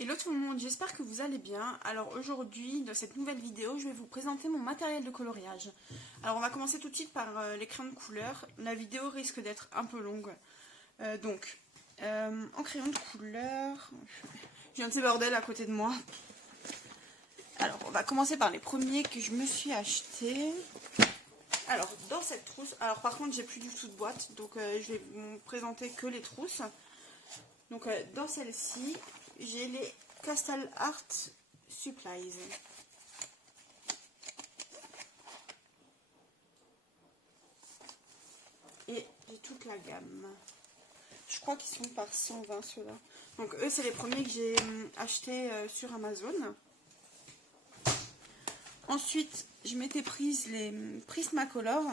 Hello tout le monde, j'espère que vous allez bien. Alors aujourd'hui, dans cette nouvelle vidéo, je vais vous présenter mon matériel de coloriage. Alors on va commencer tout de suite par les crayons de couleur. La vidéo risque d'être un peu longue. En crayon de couleur, j'ai un petit bordel à côté de moi. Alors on va commencer par les premiers que je me suis achetés. Alors dans cette trousse, alors par contre j'ai plus du tout de boîte, donc je vais vous présenter que les trousses. Donc dans celle-ci, j'ai les Castle Art Supplies. Et j'ai toute la gamme. Je crois qu'ils sont par 120 ceux-là. Donc eux, c'est les premiers que j'ai achetés sur Amazon. Ensuite, je m'étais prise les Prismacolor.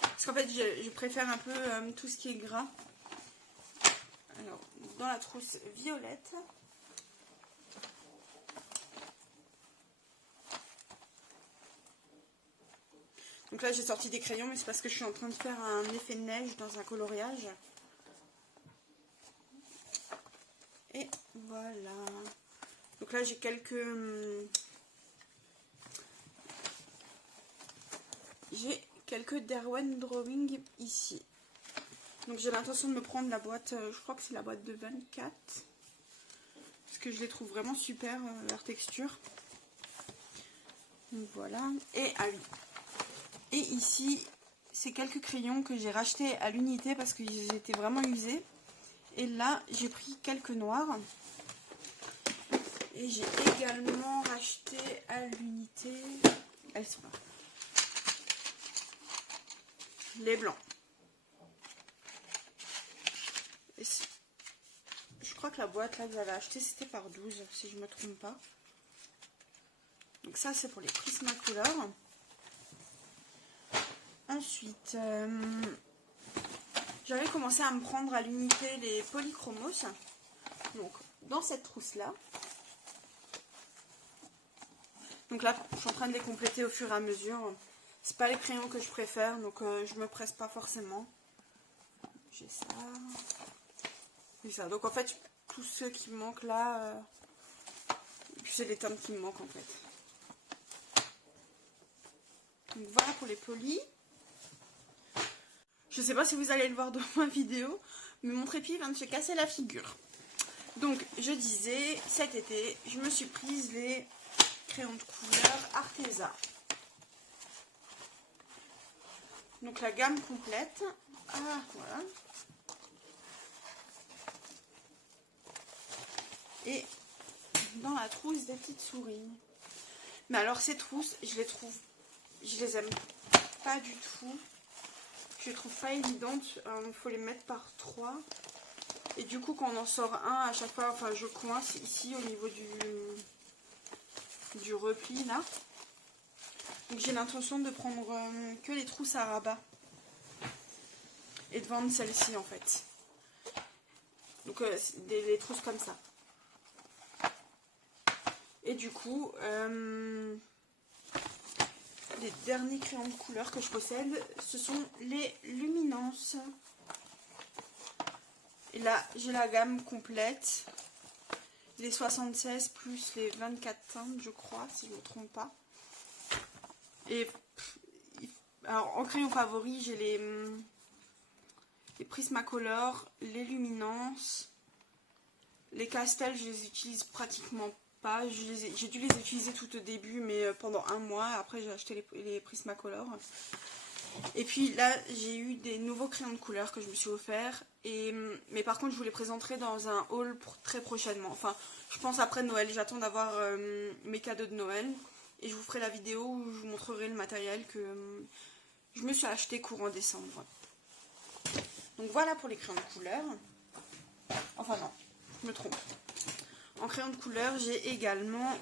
Parce qu'en fait, je préfère un peu tout ce qui est gras. Alors, dans la trousse violette. Donc là, j'ai sorti des crayons, mais c'est parce que je suis en train de faire un effet de neige dans un coloriage. Et voilà. Donc là, j'ai quelques Derwent Drawing ici. Donc j'ai l'intention de me prendre la boîte, je crois que c'est la boîte de 24. Parce que je les trouve vraiment super, leur texture. Donc voilà. Et ah oui. Et ici, c'est quelques crayons que j'ai rachetés à l'unité parce qu'ils étaient vraiment usés. Et là, j'ai pris quelques noirs. Et j'ai également racheté à l'unité, elles sont là, les blancs. Et je crois que la boîte là que j'avais acheté c'était par 12 si je ne me trompe pas. Donc ça c'est pour les Prismacolor. Ensuite, j'avais commencé à me prendre à l'unité les Polychromos. Donc dans cette trousse là. Donc là, je suis en train de les compléter au fur et à mesure. C'est pas les crayons que je préfère, donc je me presse pas forcément. J'ai ça. Et ça. Donc en fait, tous ceux qui me manquent là, c'est les teintes qui me manquent en fait. Donc voilà pour les polis. Je sais pas si vous allez le voir dans ma vidéo, mais mon trépied vient de se casser la figure. Donc je disais, cet été, je me suis prise les crayons de couleur Arteza. Donc la gamme complète. Ah voilà. Et dans la trousse des petites souris. Mais alors ces trousses, je les aime pas du tout. Je les trouve pas évidentes. Il faut les mettre par 3. Et du coup quand on en sort un à chaque fois, enfin je coince ici au niveau du repli là. Donc j'ai l'intention de prendre que les trousses à rabat et de vendre celle-ci en fait. Donc les trousses comme ça. Et du coup, les derniers crayons de couleur que je possède, ce sont les Luminance. Et là, j'ai la gamme complète. Les 76 plus les 24 teintes, je crois, si je ne me trompe pas. Et alors, en crayon favori, j'ai les Prismacolor, les Luminance. Les Castel, je les utilise pratiquement pas. J'ai dû les utiliser tout au début, mais pendant un mois. Après, j'ai acheté les Prismacolor. Et puis là, j'ai eu des nouveaux crayons de couleur que je me suis offert. Mais par contre, je vous les présenterai dans un haul très prochainement. Enfin, je pense après Noël. J'attends d'avoir mes cadeaux de Noël. Et je vous ferai la vidéo où je vous montrerai le matériel que je me suis acheté courant décembre. Donc voilà pour les crayons de couleur. Enfin non, je me trompe. En crayon de couleur, j'ai également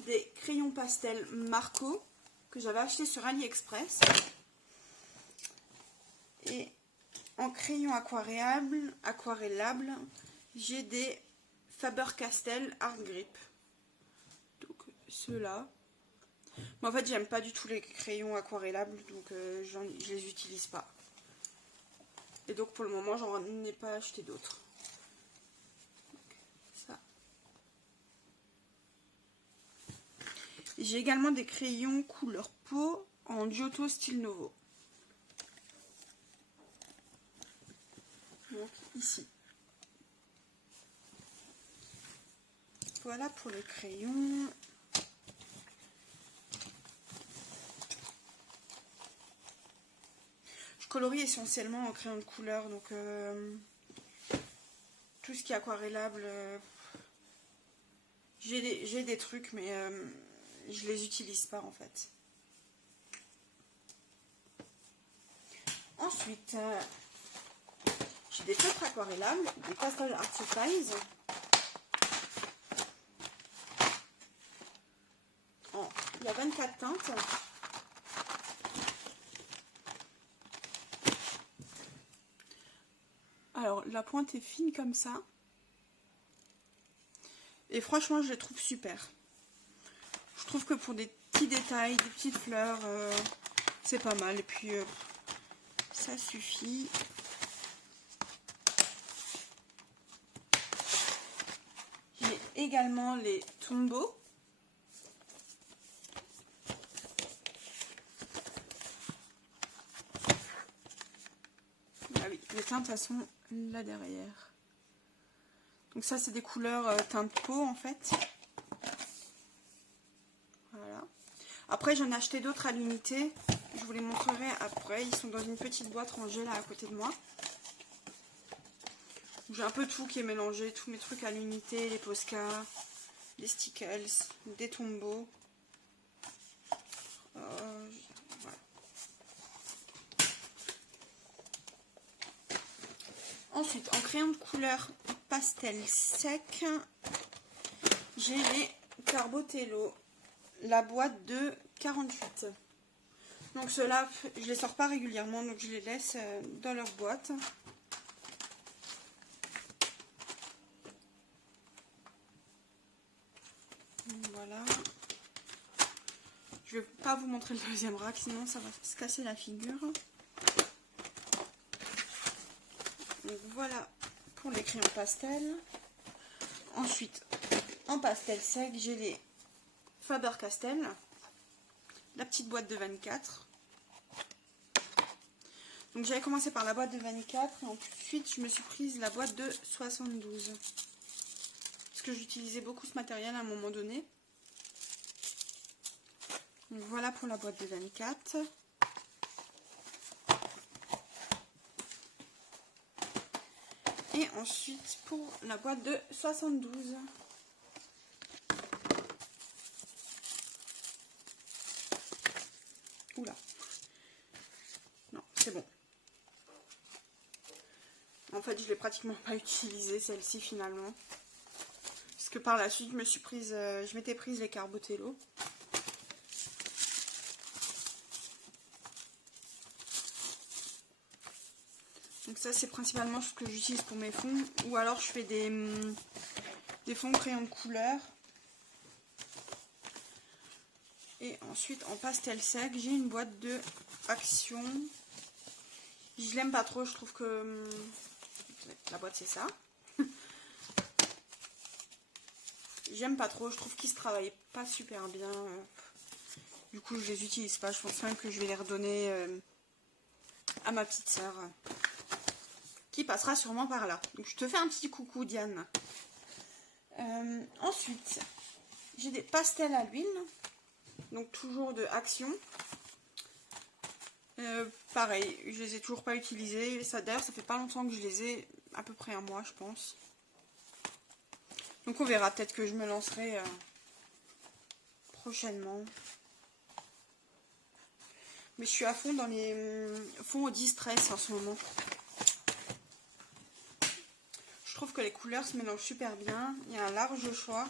des crayons pastel Marco que j'avais acheté sur AliExpress. Et en crayon aquarellable, j'ai des Faber-Castell Art Grip. Donc ceux-là. Mais en fait, j'aime pas du tout les crayons aquarellables, donc je les utilise pas. Et donc pour le moment, j'en ai pas acheté d'autres. Ça. J'ai également des crayons couleur peau en Giotto Style Novo. Donc ici. Voilà pour les crayons. Je colorie essentiellement en crayon de couleur, donc tout ce qui est aquarellable, j'ai des trucs, mais je les utilise pas en fait. Ensuite, j'ai des feutres aquarellables, des pastel art supplies. Il y a 24 teintes. Alors, la pointe est fine comme ça. Et franchement, je les trouve super. Je trouve que pour des petits détails, des petites fleurs, c'est pas mal. Et puis, ça suffit. J'ai également les Tombow. Ah oui, les teintes, elles sont là derrière. Donc ça, c'est des couleurs teinte peau, en fait. Voilà. Après, j'en ai acheté d'autres à l'unité. Je vous les montrerai après. Ils sont dans une petite boîte rangée là à côté de moi. J'ai un peu tout qui est mélangé. Tous mes trucs à l'unité. Les Posca, les Stickles, des Tombow. Voilà. Ensuite, en crayon de couleur pastel sec, j'ai les Carbotello. La boîte de 48. Donc ceux-là, je les sors pas régulièrement, donc je les laisse dans leur boîte. Voilà. Je vais pas vous montrer le deuxième rack, sinon ça va se casser la figure. Donc voilà pour les crayons pastel. Ensuite, en pastel sec, j'ai les Faber-Castell. La petite boîte de 24. Donc j'avais commencé par la boîte de 24 et ensuite je me suis prise la boîte de 72. Parce que j'utilisais beaucoup ce matériel à un moment donné. Donc voilà pour la boîte de 24. Et ensuite pour la boîte de 72. Oula. Non, c'est bon. En fait, je l'ai pratiquement pas utilisée celle-ci finalement. Parce que par la suite, je m'étais prise les Carbotello. Donc ça, c'est principalement ce que j'utilise pour mes fonds. Ou alors, je fais des fonds crayons de couleur. Et ensuite, en pastel sec, j'ai une boîte de Action. Je l'aime pas trop, je trouve que la boîte c'est ça. J'aime pas trop, je trouve qu'ils se travaillent pas super bien. Du coup, je les utilise pas. Je pense même que je vais les redonner à ma petite sœur qui passera sûrement par là. Donc, je te fais un petit coucou, Diane. Ensuite, j'ai des pastels à l'huile. Donc, toujours de Action. Pareil, je les ai toujours pas utilisés. D'ailleurs, ça fait pas longtemps que je les ai, à peu près un mois, je pense. Donc on verra, peut-être que je me lancerai prochainement. Mais je suis à fond dans les fonds au distress en ce moment. Je trouve que les couleurs se mélangent super bien. Il y a un large choix.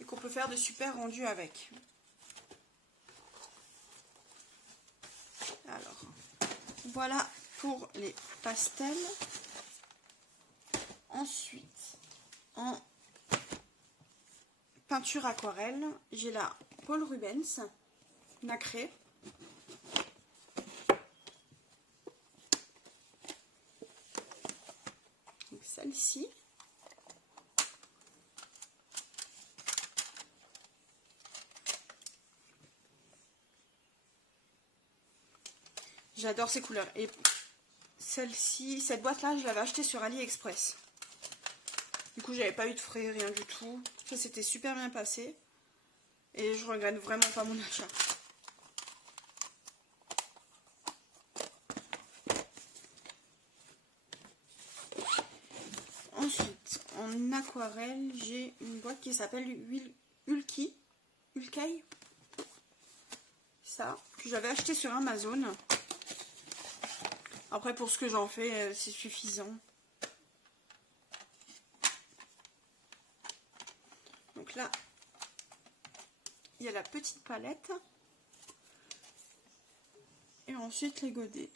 Et qu'on peut faire de super rendus avec. Alors, voilà pour les pastels. Ensuite, en peinture aquarelle, j'ai la Paul Rubens nacré. celle-ci. J'adore ces couleurs. Et celle-ci, cette boîte-là, je l'avais achetée sur AliExpress. Du coup, j'avais pas eu de frais, rien du tout. Ça s'était super bien passé. Et je regrette vraiment pas mon achat. Ensuite, en aquarelle, j'ai une boîte qui s'appelle Hulkey. Ça, que j'avais acheté sur Amazon. Après, pour ce que j'en fais, c'est suffisant. Donc là, il y a la petite palette. Et ensuite, les godets.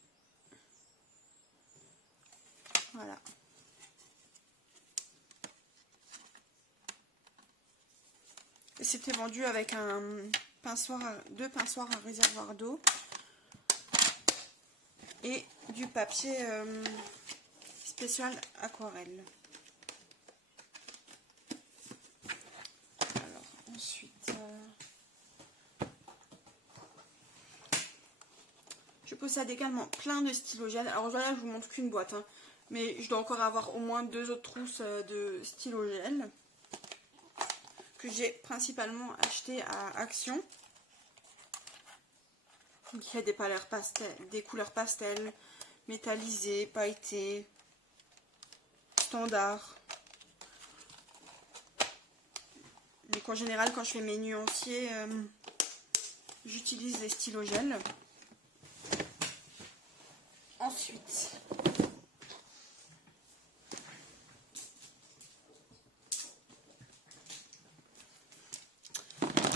Voilà. C'était vendu avec deux pinsoirs à réservoir d'eau et du papier spécial aquarelle. Alors ensuite, je possède également plein de stylos gel. Alors là, je vous montre qu'une boîte, hein, mais je dois encore avoir au moins 2 autres trousses de stylos gel que j'ai principalement acheté à Action. Donc, il y a des couleurs pastel, métallisées, pailletées, standard. Mais qu'en général, quand je fais mes nuanciers, j'utilise les stylos gel. Ensuite,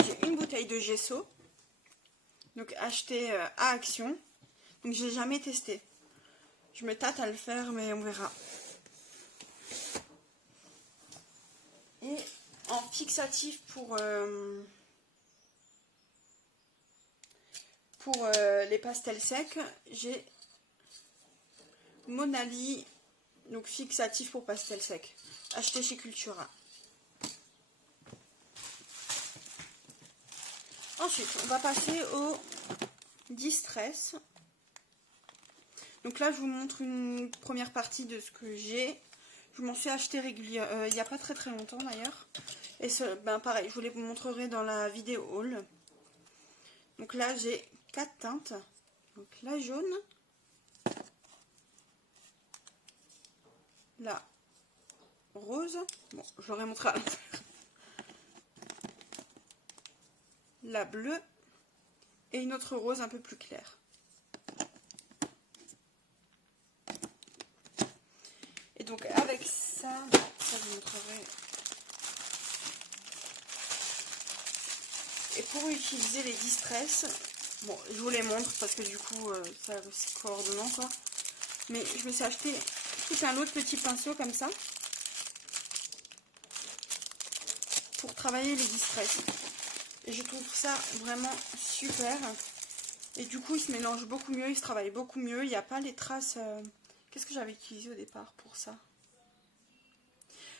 j'ai une bouteille de gesso. Donc acheté à Action. Donc j'ai jamais testé. Je me tâte à le faire, mais on verra. Et en fixatif pour les pastels secs, j'ai Monali, donc fixatif pour pastels secs, acheté chez Cultura. Ensuite, on va passer au Distress. Donc là, je vous montre une première partie de ce que j'ai. Je m'en suis acheté régulièrement, il n'y a pas très longtemps d'ailleurs. Et pareil, je vous les montrerai dans la vidéo haul. Donc là, j'ai 4 teintes. Donc la jaune, la rose, bon, je l'aurais montré à l'intérieur. La bleue et une autre rose un peu plus claire. Et donc avec ça je vous montrerai. Et pour utiliser les Distress, bon, je vous les montre parce que du coup ça c'est coordonnant quoi. Mais je me suis acheté tout un autre petit pinceau comme ça pour travailler les Distress. Et je trouve ça vraiment super. Et du coup, il se mélange beaucoup mieux, il se travaille beaucoup mieux. Il n'y a pas les traces... Qu'est-ce que j'avais utilisé au départ pour ça?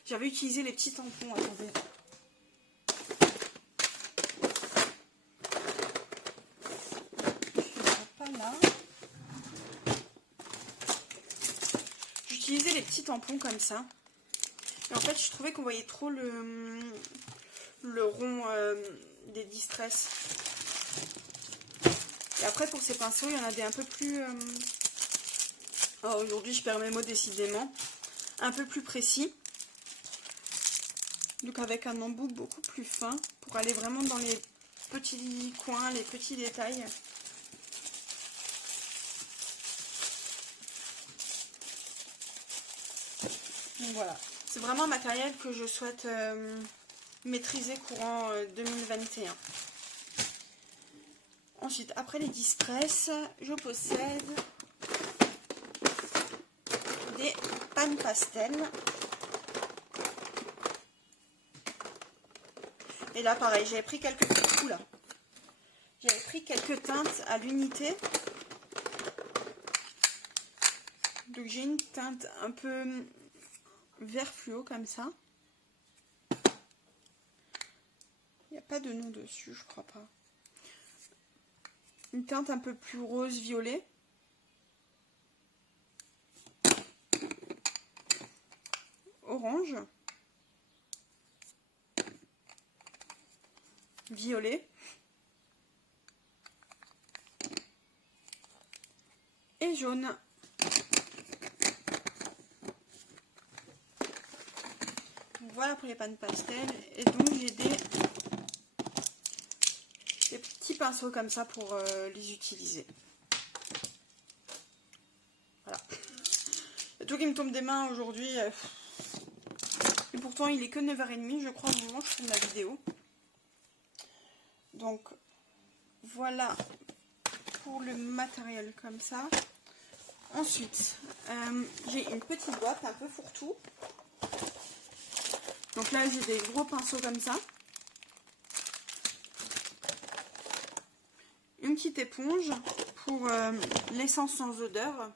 J'avais utilisé les petits tampons, attendez. Je ne vois pas là. J'utilisais les petits tampons comme ça. Et en fait, je trouvais qu'on voyait trop le rond des Distress. Et après, pour ces pinceaux, il y en a des un peu plus... Oh, aujourd'hui, je perds mes mots décidément. Un peu plus précis. Donc avec un embout beaucoup plus fin pour aller vraiment dans les petits coins, les petits détails. Donc voilà, c'est vraiment un matériel que je souhaite maîtriser courant 2021. Ensuite, après les Distress, je possède des pannes pastel. Et là, pareil, j'avais pris quelques teintes à l'unité. Donc j'ai une teinte un peu vert fluo comme ça. Il n'y a pas de nom dessus, je crois pas. Une teinte un peu plus rose violet. Orange. Violet. Et jaune. Voilà pour les pannes pastel. Et donc j'ai des petits pinceaux comme ça pour les utiliser. Voilà. Il y a tout qui me tombe des mains aujourd'hui. Et pourtant il est que 9h30 je crois au moment où je fais ma vidéo. Donc voilà pour le matériel comme ça. Ensuite j'ai une petite boîte un peu fourre-tout. Donc là j'ai des gros pinceaux comme ça. Une petite éponge pour l'essence sans odeur.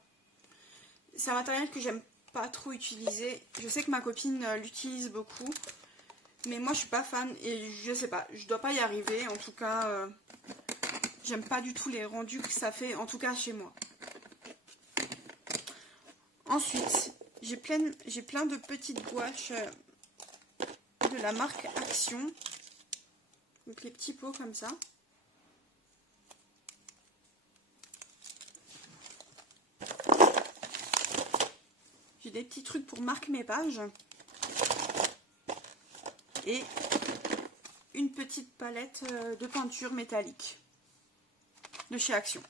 C'est un matériel que j'aime pas trop utiliser. Je sais que ma copine l'utilise beaucoup. Mais moi je suis pas fan et je sais pas, je dois pas y arriver. En tout cas, j'aime pas du tout les rendus que ça fait, en tout cas chez moi. Ensuite, j'ai plein de petites gouaches de la marque Action. Donc les petits pots comme ça. J'ai des petits trucs pour marquer mes pages. Et une petite palette de peinture métallique de chez Action.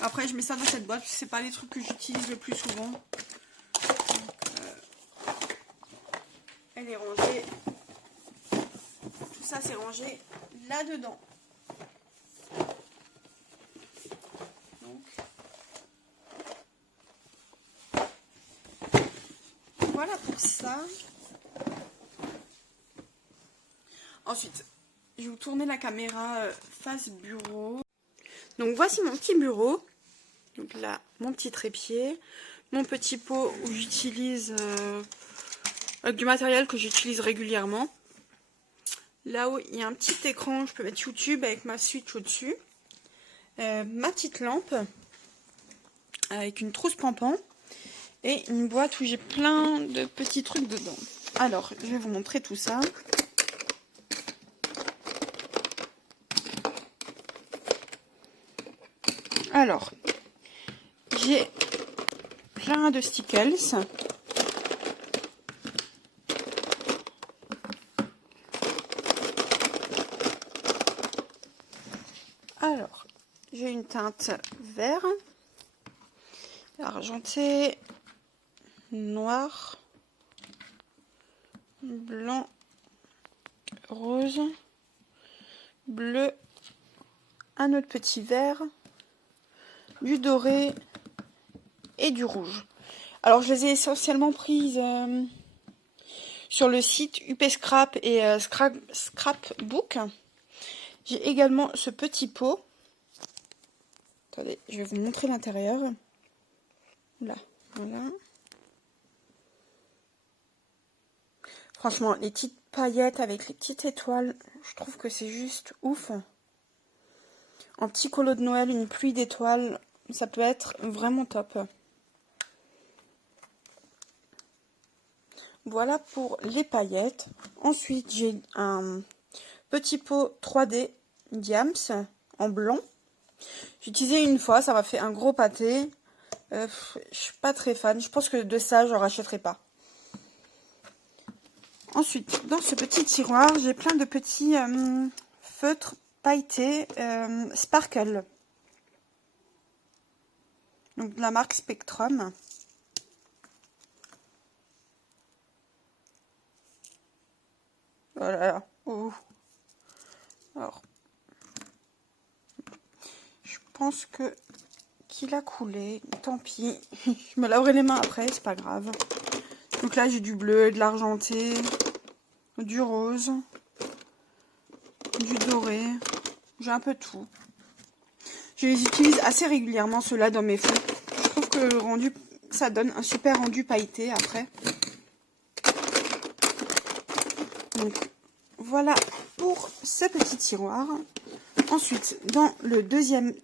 Après je mets ça dans cette boîte, c'est pas les trucs que j'utilise le plus souvent. Donc, elle est rangée. Tout ça c'est rangé là-dedans. Voilà pour ça. Ensuite, je vais vous tourner la caméra face bureau. Donc voici mon petit bureau. Donc là, mon petit trépied. Mon petit pot où j'utilise du matériel que j'utilise régulièrement. Là-haut, il y a un petit écran, je peux mettre YouTube avec ma Switch au-dessus. Ma petite lampe avec une trousse pampan. Et une boîte où j'ai plein de petits trucs dedans. Alors, je vais vous montrer tout ça. Alors, j'ai plein de stickers. Alors, j'ai une teinte vert, argenté, noir, blanc, rose, bleu, un autre petit vert, du doré et du rouge. Alors je les ai essentiellement prises sur le site UP Scrap et Scrapbook. J'ai également ce petit pot. Attendez, je vais vous montrer l'intérieur. Là, voilà. Franchement, les petites paillettes avec les petites étoiles, je trouve que c'est juste ouf. En petit colo de Noël, une pluie d'étoiles, ça peut être vraiment top. Voilà pour les paillettes. Ensuite, j'ai un petit pot 3D Diams en blanc. J'ai utilisé une fois, ça m'a fait un gros pâté. Je suis pas très fan. Je pense que de ça, j'en rachèterai pas. Ensuite, dans ce petit tiroir, j'ai plein de petits feutres pailletés Sparkle. Donc de la marque Spectrum. Voilà. Oh. Alors, je pense que qu'il a coulé. Tant pis. Je me laverai les mains après, c'est pas grave. Donc là, j'ai du bleu, de l'argenté, du rose, du doré. J'ai un peu de tout. Je les utilise assez régulièrement, ceux-là, dans mes fonds. Je trouve que le rendu, ça donne un super rendu pailleté après. Donc voilà pour ce petit tiroir. Ensuite, dans le deuxième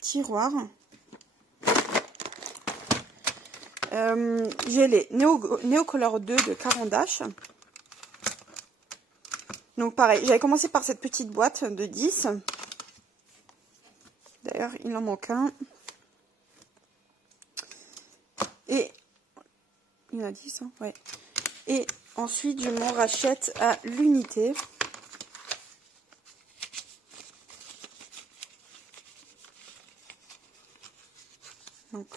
tiroir, j'ai les Neocolor 2 de Caran d'Ache. Donc pareil, j'avais commencé par cette petite boîte de 10. D'ailleurs, il en manque un. Et il y en a 10, hein, ouais. Et ensuite, je m'en rachète à l'unité. Donc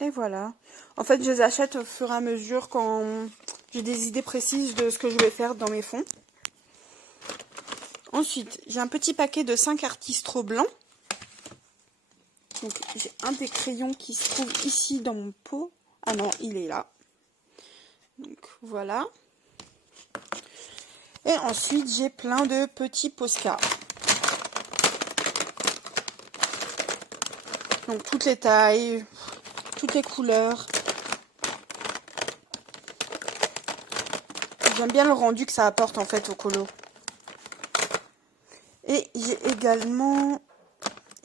les voilà. En fait, je les achète au fur et à mesure quand j'ai des idées précises de ce que je vais faire dans mes fonds. Ensuite, j'ai un petit paquet de 5 Artistro blancs. Donc, j'ai un des crayons qui se trouve ici dans mon pot. Ah non, il est là. Donc, voilà. Et ensuite, j'ai plein de petits Posca. Donc, toutes les tailles, toutes les couleurs. J'aime bien le rendu que ça apporte en fait au colo. Et j'ai également...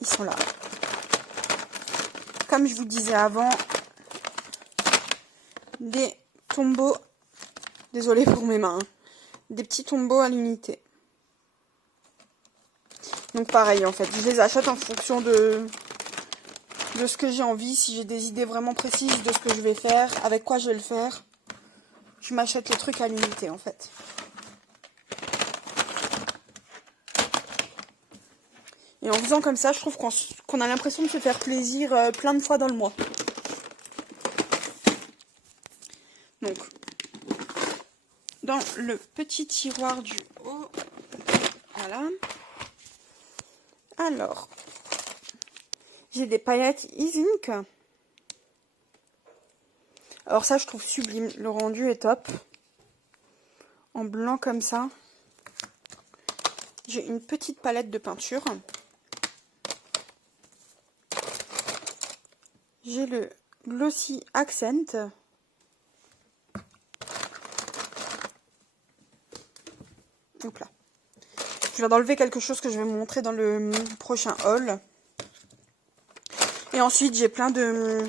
Ils sont là. Comme je vous disais avant, des tombeaux... Désolée pour mes mains. Des petits tombeaux à l'unité. Donc pareil en fait, je les achète en fonction de ce que j'ai envie. Si j'ai des idées vraiment précises de ce que je vais faire, avec quoi je vais le faire, je m'achète les trucs à l'unité en fait. Et en faisant comme ça, je trouve qu'on a l'impression de se faire plaisir plein de fois dans le mois. Donc, dans le petit tiroir du haut, voilà. Alors, j'ai des paillettes Ink. Alors ça, je trouve sublime. Le rendu est top. En blanc comme ça. J'ai une petite palette de peinture. J'ai le Glossy Accent. Hop là. Je viens d'enlever quelque chose que je vais vous montrer dans le prochain haul. Et ensuite, j'ai plein de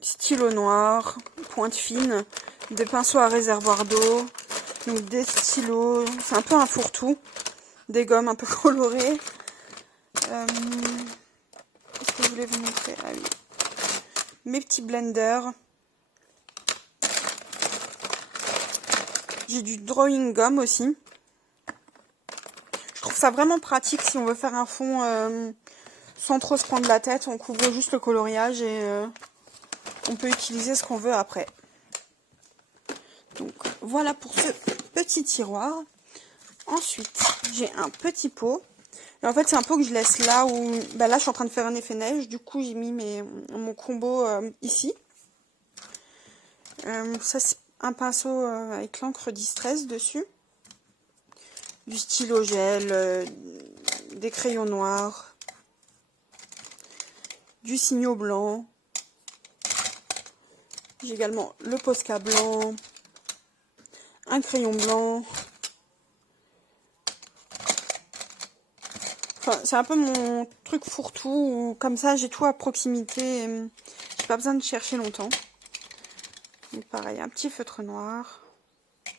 stylos noirs, pointe fine, des pinceaux à réservoir d'eau, donc des stylos, c'est un peu un fourre-tout, des gommes un peu colorées. Qu'est-ce que je voulais vous montrer? Ah oui. Mes petits blenders. J'ai du drawing gum aussi. Je trouve ça vraiment pratique si on veut faire un fond sans trop se prendre la tête. On couvre juste le coloriage et on peut utiliser ce qu'on veut après. Donc voilà pour ce petit tiroir. Ensuite, j'ai un petit pot. Et en fait, c'est un pot que je laisse là où... Bah là, je suis en train de faire un effet neige. Du coup, j'ai mis mon combo ici. Ça, c'est un pinceau avec l'encre Distress dessus. Du stylo gel, des crayons noirs, du signaux blanc. J'ai également le Posca blanc, un crayon blanc. Enfin, c'est un peu mon truc fourre-tout où comme ça j'ai tout à proximité. J'ai pas besoin de chercher longtemps. Donc pareil, un petit feutre noir.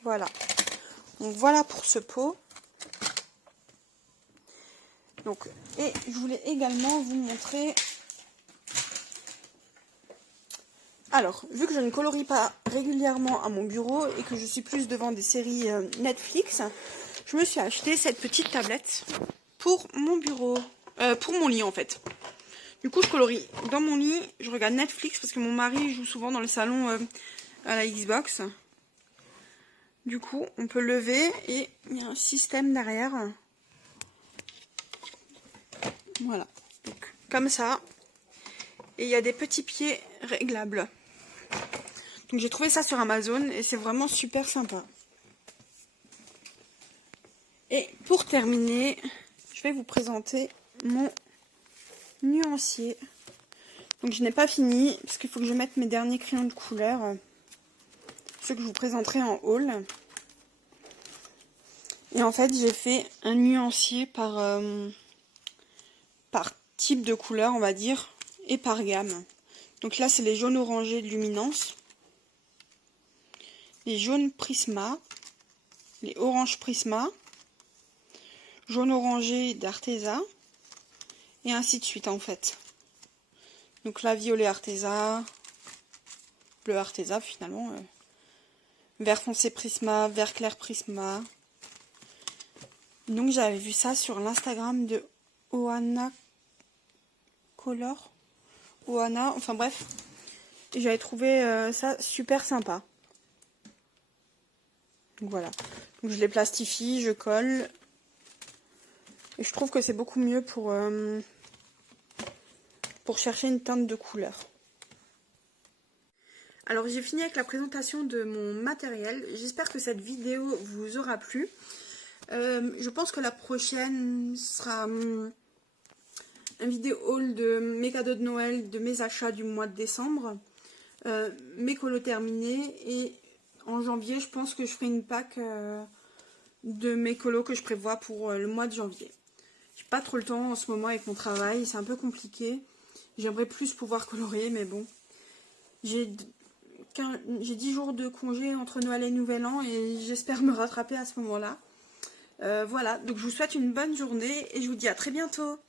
Voilà. Donc voilà pour ce pot. Donc, et je voulais également vous montrer... Alors, vu que je ne colorie pas régulièrement à mon bureau et que je suis plus devant des séries Netflix, je me suis acheté cette petite tablette pour mon bureau. Pour mon lit en fait. Du coup, je colorie dans mon lit, je regarde Netflix parce que mon mari joue souvent dans le salon à la Xbox. Du coup, on peut lever et il y a un système derrière. Voilà, donc comme ça. Et il y a des petits pieds réglables. Donc j'ai trouvé ça sur Amazon et c'est vraiment super sympa. Et pour terminer, je vais vous présenter mon nuancier. Donc je n'ai pas fini, parce qu'il faut que je mette mes derniers crayons de couleur. Ceux que je vous présenterai en haul. Et en fait, j'ai fait un nuancier par type de couleur, on va dire, et par gamme. Donc là, c'est les jaunes orangés de Luminance, les jaunes Prisma, les oranges Prisma, jaune orangé d'Arteza, et ainsi de suite en fait. Donc là, violet Arteza, bleu Arteza finalement, vert foncé Prisma, vert clair Prisma. Donc j'avais vu ça sur l'Instagram de Ohana Color, Ohana, enfin bref, et j'avais trouvé ça super sympa. Donc voilà, donc je les plastifie, je colle, et je trouve que c'est beaucoup mieux pour chercher une teinte de couleur. Alors j'ai fini avec la présentation de mon matériel, j'espère que cette vidéo vous aura plu. Je pense que la prochaine sera un vidéo haul de mes cadeaux de Noël, de mes achats du mois de décembre, mes colos terminés, et en janvier je pense que je ferai une pack de mes colos que je prévois pour le mois de janvier. J'ai pas trop le temps en ce moment avec mon travail, c'est un peu compliqué. J'aimerais plus pouvoir colorier, mais bon. J'ai 10 jours de congé entre Noël et Nouvel An et j'espère me rattraper à ce moment-là. Voilà, donc je vous souhaite une bonne journée et je vous dis à très bientôt.